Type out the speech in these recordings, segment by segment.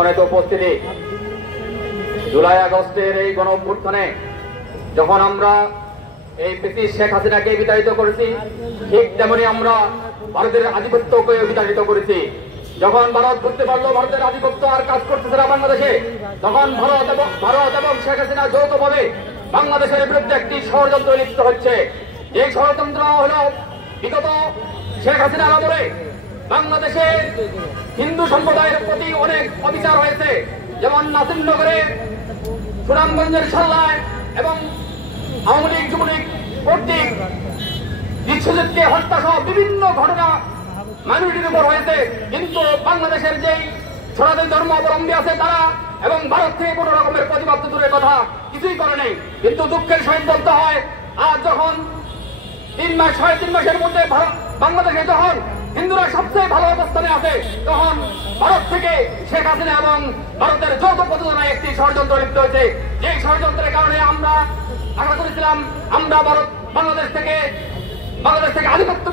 সম্মানিত উপস্থিতি, জুলাই আগস্টের এই গণ অভ্যুত্থানে যখন আমরা এই ব্রিটিশ শেখ হাসিনাকে বিতাড়িত করেছি, ঠিক তেমনি আমরা ভারতের আধিপত্যকে বিতাড়িত করেছি। যখন ভারত বুঝতে পারলো ভারতের আধিপত্য আর কাজ করতেছে না বাংলাদেশে, তখন ভারত এবং শেখ হাসিনা যৌথভাবে বাংলাদেশের বিরুদ্ধে একটি ষড়যন্ত্র লিপ্ত হচ্ছে। যে ষড়যন্ত্র হলো বিগত শেখ হাসিনার আমলে বাংলাদেশে হিন্দু সম্প্রদায়ের প্রতি অনেক অবিচার হয়েছে, যেমন নাসিমনগরে, সুনামগঞ্জের সাল্লায় এবং আওয়ামী লীগ যুবলীগ কর্তৃক বিশ্বজিৎকে হত্যা সহ বিভিন্ন ঘটনা মাইনরিটির উপর হয়েছে। কিন্তু বাংলাদেশের যেই সনাতন ধর্ম অবলম্বী আছে তারা এবং ভারত থেকে কোন রকমের প্রতিবাদ দূরের কথা কিছুই করে নেই। কিন্তু দুঃখের সহিত বলতে হয়, আজ যখন 3 মাস 3.5 মাসের মধ্যে বাংলাদেশে যখন হিন্দুরা সবচেয়ে ভালো অবস্থানে আছে, তখন ভারত থেকে শেখ হাসিনা এবং ভারতের যৌথ প্রযোজনায় একটি ষড়যন্ত্র লিপ্ত হয়েছে। যে ষড়যন্ত্রের কারণে আমরা আশা করেছিলাম আমরা বাংলাদেশ থেকে আধিপত্য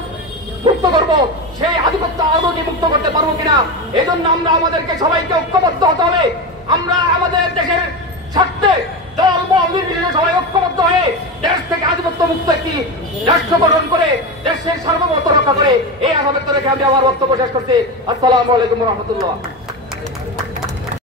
মুক্ত করব, সেই আধিপত্য আদৌ মুক্ত করতে পারবো কিনা, এই জন্য আমরা আমাদেরকে সবাইকে ঐক্যবদ্ধ হতে হবে। আমরা আমাদের দেশের স্বার্থে দল মত নির্বিশেষে সবাই ঐক্যবদ্ধ হয়ে দেশ থেকে আধিপত্য মুক্ত একটি রাষ্ট্র গঠন করে দেশের সার্বভৌমত্ব রক্ষা করে, এই আশা ব্যক্ত রেখে আমি আমার বক্তব্য শেষ করছি। আসসালামু আলাইকুম ওয়া রাহমাতুল্লাহ।